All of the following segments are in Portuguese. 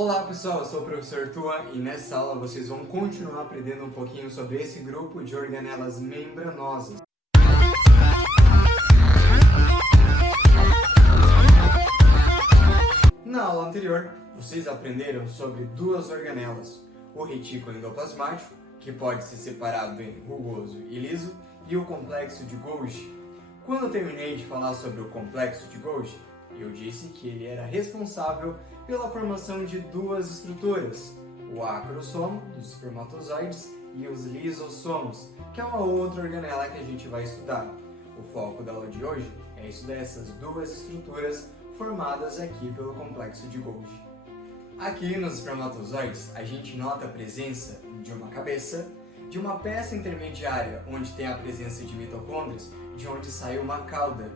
Olá pessoal, eu sou o professor Tua e nessa aula vocês vão continuar aprendendo um pouquinho sobre esse grupo de organelas membranosas. Na aula anterior, vocês aprenderam sobre duas organelas, o retículo endoplasmático, que pode ser separado em rugoso e liso, e o complexo de Golgi. Quando eu terminei de falar sobre o complexo de Golgi, eu disse que ele era responsável pela formação de duas estruturas, o acrossomo dos espermatozoides e os lisossomos, que é uma outra organela que a gente vai estudar. O foco da aula de hoje é estudar essas duas estruturas formadas aqui pelo complexo de Golgi. Aqui nos espermatozoides, a gente nota a presença de uma cabeça, de uma peça intermediária onde tem a presença de mitocôndrias, de onde sai uma cauda.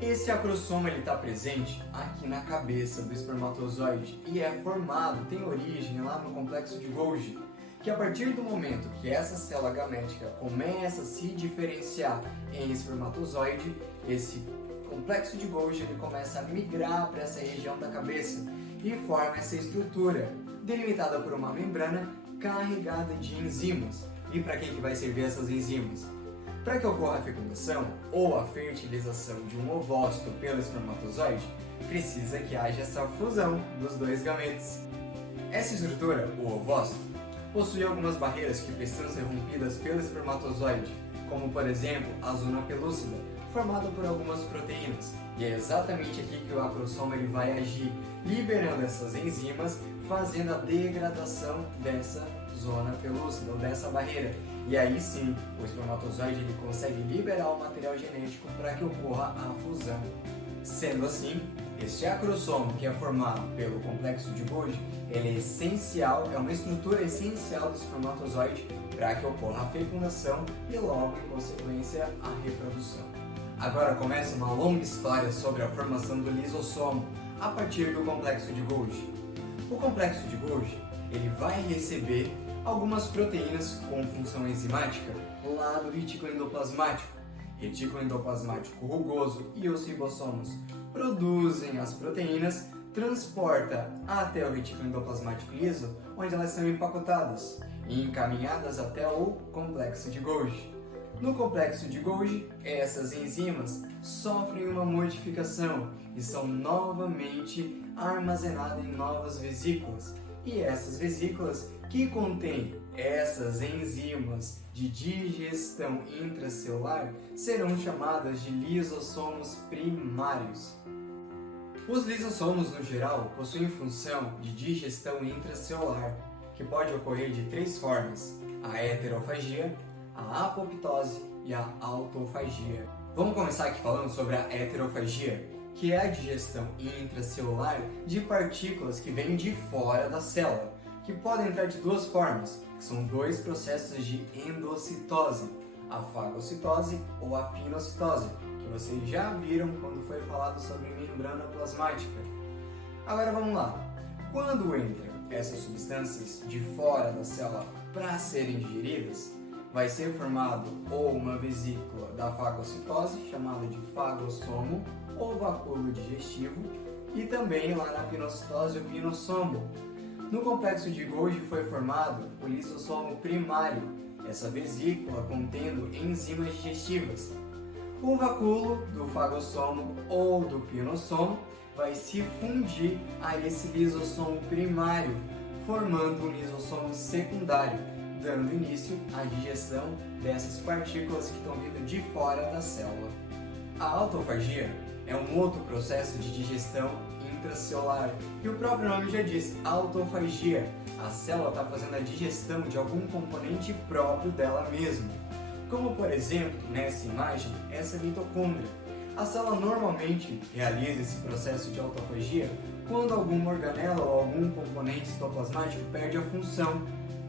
Esse acrossomo está presente aqui na cabeça do espermatozoide e é formado, tem origem lá no complexo de Golgi, que a partir do momento que essa célula gamética começa a se diferenciar em espermatozoide, esse complexo de Golgi ele começa a migrar para essa região da cabeça e forma essa estrutura, delimitada por uma membrana carregada de enzimas. E para que vai servir essas enzimas? Para que ocorra a fecundação ou a fertilização de um ovócito pelo espermatozoide, precisa que haja essa fusão dos dois gametas. Essa estrutura, o ovócito, possui algumas barreiras que precisam ser rompidas pelo espermatozoide, como por exemplo a zona pelúcida, formada por algumas proteínas. E é exatamente aqui que o acrossomo ele vai agir, liberando essas enzimas, fazendo a degradação dessa zona pelúcida ou dessa barreira. E aí sim, o espermatozoide ele consegue liberar o material genético para que ocorra a fusão. Sendo assim, este acrossomo que é formado pelo complexo de Golgi, ele é essencial, é uma estrutura essencial do espermatozoide para que ocorra a fecundação e logo, em consequência, a reprodução. Agora começa uma longa história sobre a formação do lisossomo a partir do complexo de Golgi. O complexo de Golgi ele vai receber algumas proteínas com função enzimática lá do retículo endoplasmático. Retículo endoplasmático rugoso e os ribossomos produzem as proteínas, transporta até o retículo endoplasmático liso, onde elas são empacotadas e encaminhadas até o complexo de Golgi. No complexo de Golgi, essas enzimas sofrem uma modificação e são novamente armazenadas em novas vesículas. E essas vesículas que contêm essas enzimas de digestão intracelular serão chamadas de lisossomos primários. Os lisossomos, no geral, possuem função de digestão intracelular, que pode ocorrer de três formas: a heterofagia, a apoptose e a autofagia. Vamos começar aqui falando sobre a heterofagia, que é a digestão intracelular de partículas que vêm de fora da célula, que podem entrar de duas formas, que são dois processos de endocitose, a fagocitose ou a pinocitose, que vocês já viram quando foi falado sobre membrana plasmática. Agora vamos lá. Quando entram essas substâncias de fora da célula para serem digeridas, vai ser formado ou uma vesícula da fagocitose, chamada de fagossomo, ou vacúolo digestivo, e também lá na pinocitose o pinossomo. No complexo de Golgi foi formado o lisossomo primário, essa vesícula contendo enzimas digestivas. O vacúolo do fagossomo ou do pinossomo vai se fundir a esse lisossomo primário, formando um lisossomo secundário, dando início à digestão dessas partículas que estão vindo de fora da célula. A autofagia é um outro processo de digestão intracelular, e o próprio nome já diz, autofagia. A célula está fazendo a digestão de algum componente próprio dela mesma, como por exemplo, nessa imagem, essa mitocôndria. A célula normalmente realiza esse processo de autofagia quando alguma organela ou algum componente citoplasmático perde a função.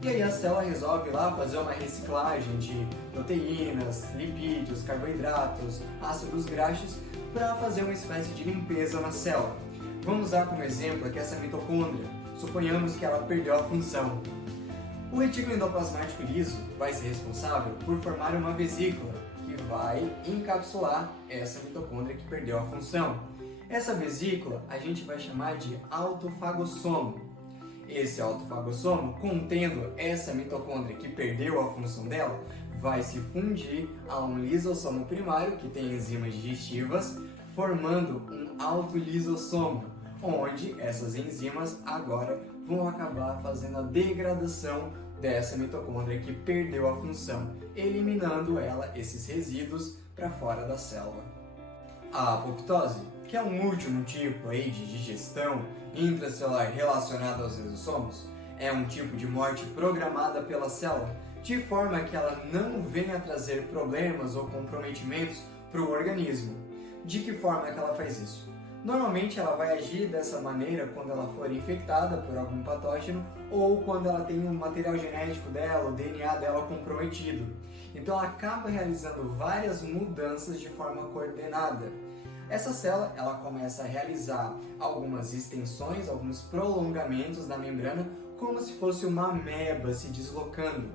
E aí a célula resolve lá fazer uma reciclagem de proteínas, lipídios, carboidratos, ácidos graxos para fazer uma espécie de limpeza na célula. Vamos usar como exemplo aqui essa mitocôndria. Suponhamos que ela perdeu a função. O retículo endoplasmático liso vai ser responsável por formar uma vesícula que vai encapsular essa mitocôndria que perdeu a função. Essa vesícula a gente vai chamar de autofagossomo. Esse autofagossomo, contendo essa mitocôndria que perdeu a função dela, vai se fundir a um lisossomo primário, que tem enzimas digestivas, formando um autolisossomo, onde essas enzimas agora vão acabar fazendo a degradação dessa mitocôndria que perdeu a função, eliminando ela, esses resíduos, para fora da célula. A apoptose, que é um último tipo aí de digestão intracelular relacionado aos lisossomos, é um tipo de morte programada pela célula, de forma que ela não venha trazer problemas ou comprometimentos para o organismo. De que forma que ela faz isso? Normalmente ela vai agir dessa maneira quando ela for infectada por algum patógeno ou quando ela tem um material genético dela, o DNA dela comprometido. Então ela acaba realizando várias mudanças de forma coordenada. Essa célula ela começa a realizar algumas extensões, alguns prolongamentos da membrana, como se fosse uma ameba se deslocando.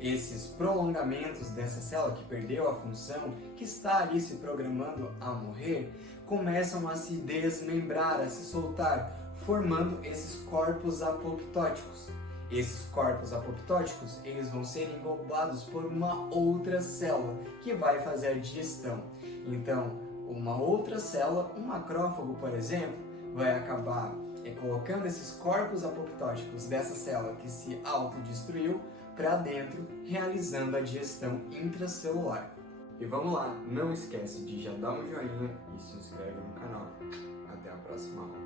Esses prolongamentos dessa célula que perdeu a função, que está ali se programando a morrer, começam a se desmembrar, a se soltar, formando esses corpos apoptóticos. Esses corpos apoptóticos, eles vão ser englobados por uma outra célula que vai fazer a digestão. Então, uma outra célula, um macrófago, por exemplo, vai acabar colocando esses corpos apoptóticos dessa célula que se autodestruiu para dentro, realizando a digestão intracelular. E vamos lá, não esquece de já dar um joinha e se inscreve no canal. Até a próxima aula.